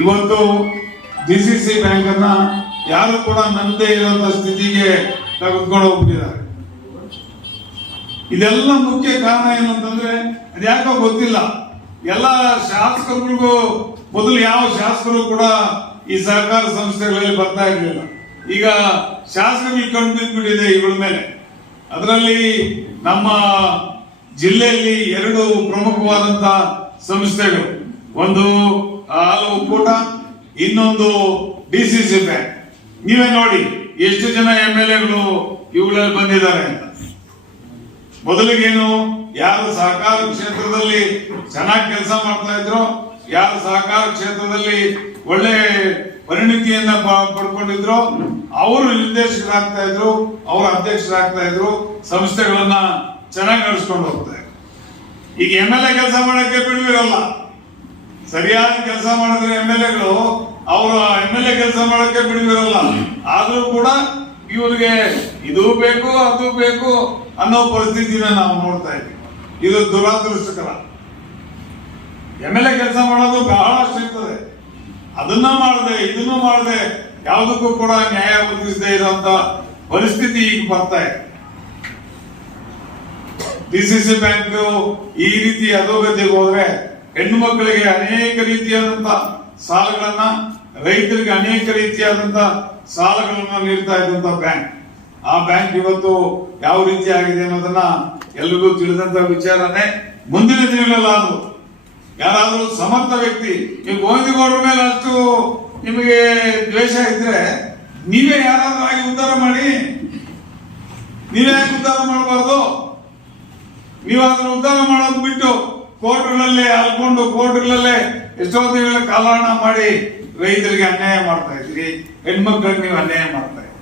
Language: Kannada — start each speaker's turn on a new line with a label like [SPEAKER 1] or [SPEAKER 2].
[SPEAKER 1] ಇವತ್ತು ಡಿ ಸಿ ಸಿ ಬ್ಯಾಂಕ್ ಅನ್ನ ಯಾರು ಕೂಡ ನಂಬದೇ ಇರುವಂತ ಸ್ಥಿತಿಗೆ ತೆಗೆದುಕೊಂಡು ಹೋಗ್ಬಿಟ್ಟಿದ್ದಾರೆ. ಇದೆಲ್ಲ ಮುಖ್ಯ ಕಾರಣ ಏನು ಅಂತಂದ್ರೆ, ಅದ್ಯಾಕೋ ಗೊತ್ತಿಲ್ಲ. ಎಲ್ಲ ಶಾಸಕರಿಗೂ ಮೊದಲು ಯಾವ ಶಾಸಕರು ಕೂಡ ಈ ಸಹಕಾರ ಸಂಸ್ಥೆಗಳಲ್ಲಿ ಬರ್ತಾ ಇರಲಿಲ್ಲ. ಈಗ ಶಾಸಕರಿಗೆ ಕಣ್ಣು ಬಿದ್ದುಬಿಟ್ಟಿದೆ ಇವಳ ಮೇಲೆ. ಅದರಲ್ಲಿ ನಮ್ಮ ಜಿಲ್ಲೆಯಲ್ಲಿ ಎರಡು ಪ್ರಮುಖವಾದಂತ ಸಂಸ್ಥೆಗಳು. ಒಂದು ಹಾಲು ಒಕ್ಕೂಟ ಇನ್ನೊಂದು ಡಿ ಸಿ ಸಿ ಬ್ಯಾಂಕ್ ನೀವೇ ನೋಡಿ, ಎಷ್ಟು ಜನ ಎಂ ಎಲ್ ಎಗಳು ಇವುಗಳಲ್ಲಿ ಬಂದಿದ್ದಾರೆ ಅಂತ. ಮೊದಲಿಗೇನು, ಯಾರು ಸಹಕಾರ ಕ್ಷೇತ್ರದಲ್ಲಿ ಚೆನ್ನಾಗಿ ಕೆಲಸ ಮಾಡ್ತಾ ಇದ್ರು, ಯಾರು ಸಹಕಾರ ಕ್ಷೇತ್ರದಲ್ಲಿ ಒಳ್ಳೆ ಪರಿಣಿತಿಯನ್ನ ಪಡ್ಕೊಂಡಿದ್ರು, ಅವರು ನಿರ್ದೇಶಕರಾಗ್ತಾ ಇದ್ರು, ಅವರು ಅಧ್ಯಕ್ಷರಾಗ್ತಾ ಇದ್ರು, ಸಂಸ್ಥೆಗಳನ್ನ ಚೆನ್ನಾಗಿ ನಡೆಸ್ಕೊಂಡು ಹೋಗ್ತಾ ಇದ್ರು. ಈಗ ಎಂ ಎಲ್ ಎ ಕೆಲಸ ಮಾಡಕ್ಕೆ ಬಿಡುವಿರಲ್ಲ. ಸರಿಯಾದ ಕೆಲಸ ಮಾಡಿದ್ರೆ ಎಂ ಎಲ್ ಎಗಳು, ಅವರು ಎಂ ಎಲ್ ಎ ಕೆಲಸ ಮಾಡಕ್ಕೆ ಬಿಡುವಿರಲ್ಲ. ಆದ್ರೂ ಕೂಡ ಇವರಿಗೆ ಇದು ಬೇಕು, ಅದು ಬೇಕು ಅನ್ನೋ ಪರಿಸ್ಥಿತಿನ ನಾವು ನೋಡ್ತಾ ಇದ್ದೀವಿ. ಇದು ದುರಾದೃಷ್ಟಕರ. ಎಂ ಎಲ್ ಎ ಕೆಲಸ ಮಾಡೋದು ಬಹಳಷ್ಟು ಇರ್ತದೆ. ಅದನ್ನ ಮಾಡದೆ, ಇದನ್ನು ಮಾಡದೆ ಯಾವುದಕ್ಕೂ ಕೂಡ ನ್ಯಾಯ ಒದಗಿಸದೇ ಇರುವಂತ ಪರಿಸ್ಥಿತಿ ಈಗ ಬರ್ತಾ ಇದೆ. ಡಿಸಿಸಿ ಬ್ಯಾಂಕ್ ಈ ರೀತಿ ಅಧೋಗತಿಗೆ ಹೋದ್ರೆ ಹೆಣ್ಣು ಮಕ್ಕಳಿಗೆ ಅನೇಕ ರೀತಿಯಾದಂತ ಸಾಲಗಳನ್ನ, ರೈತರಿಗೆ ಅನೇಕ ರೀತಿಯಾದಂತ ಸಾಲಗಳನ್ನ ನೀಡ್ತಾ ಇದ್ದಂತ ಬ್ಯಾಂಕ್. ಆ ಬ್ಯಾಂಕ್ ಇವತ್ತು ಯಾವ ರೀತಿ ಆಗಿದೆ ಅನ್ನೋದನ್ನ ಎಲ್ರಿಗೂ ತಿಳಿದಂತ ವಿಚಾರನೇ ಮುಂದಿನ ದಿನಗಳಲ್ಲಿ ಅದು ಯಾರಾದರೂ ಸಮರ್ಥ ವ್ಯಕ್ತಿ, ನೀವು ಗೋವಿಂದಗೌಡರ ಮೇಲೆ ಅಷ್ಟು ನಿಮಗೆ ದ್ವೇಷ ಇದ್ರೆ ನೀವೇ ಯಾರಾದ್ರೂ ಆಗಿ ಉದ್ಧಾರ ಮಾಡಿ. ನೀವೇ ಉದ್ಧಾರ ಮಾಡಬಾರ್ದು? ನೀವಾದ್ರೂ ಉದ್ಧಾರ ಮಾಡೋದು ಬಿಟ್ಟು ಕೋರ್ಟ್ಗಳಲ್ಲೇ ಅಲ್ಕೊಂಡು ಕೋರ್ಟ್ಗಳಲ್ಲೇ ಎಷ್ಟೋ ದಿನಗಳ ಕಾಲಹರಣ ಮಾಡಿ ರೈತರಿಗೆ ಅನ್ಯಾಯ ಮಾಡ್ತಾ ಇದ್ರಿ ಹೆಣ್ಮಕ್ಳಿಗೆ ನೀವು ಅನ್ಯಾಯ ಮಾಡ್ತಾ ಇದ್ದೀರಿ.